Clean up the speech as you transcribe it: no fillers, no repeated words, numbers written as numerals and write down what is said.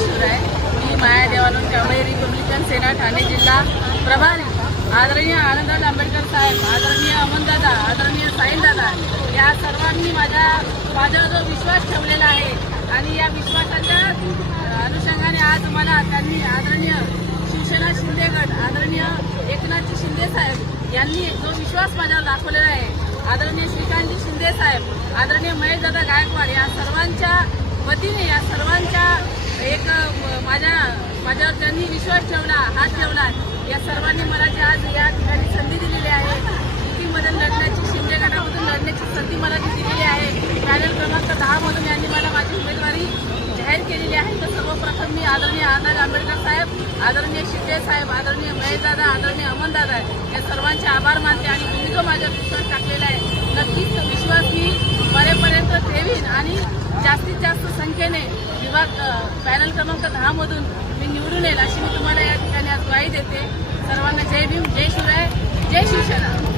शिवराय। मी माया Devanand Kamble Republican सेना ठाणे जिल्हा प्रभारी आदरणीय आनंददादा आंबेडकर साहेब, आदरणीय अमनदादा, आदरणीय साईंदादा या सर्वांनी माझ्यावर जो विश्वास ठेवलेला आहे आणि या विश्वासाच्या अनुषंगाने आज मला त्यांनी आदरणीय शिवसेना शिंदे गट, आदरणीय एकनाथजी शिंदे साहेब यांनी जो विश्वास माझ्यावर दाखवलेला आहे, आदरणीय श्रीकांतजी शिंदे साहेब, आदरणीय महेशदादा गायकवाड या सर्वांच्या वतीने या सर्वांच्या एक माझ्यावर त्यांनी विश्वास ठेवला, हात ठेवला। या सर्वांनी मला जी आज या ठिकाणी संधी दिलेली आहे, युतीमध्ये लढण्याची, शिंदे गटामधून लढण्याची संधी मला जी दिलेली आहे, पॅनल क्रमांक 10 मधून यांनी मला माझी उमेदवारी जाहीर केलेली आहे। तर सर्वप्रथम मी आदरणीय आनंददादा आंबेडकर साहेब, आदरणीय शिंदे साहेब, आदरणीय महेशदादा, आदरणीय अमनदादा या सर्वांचे आभार मानते आणि तुम्ही जो माझ्यावर विश्वास टाकलेला आहे, नक्कीच तो विश्वास मी मरेपर्यंत ठेवीन आणि जास्तीत जास्त संख्येने विभाग पॅनल क्रमांक 10 मधून मी निवडून येईल अशी मी तुम्हाला या ठिकाणी आज ग्वाही देते। सर्वांना जय भीम, जय शिवराय, जय शिवसेना।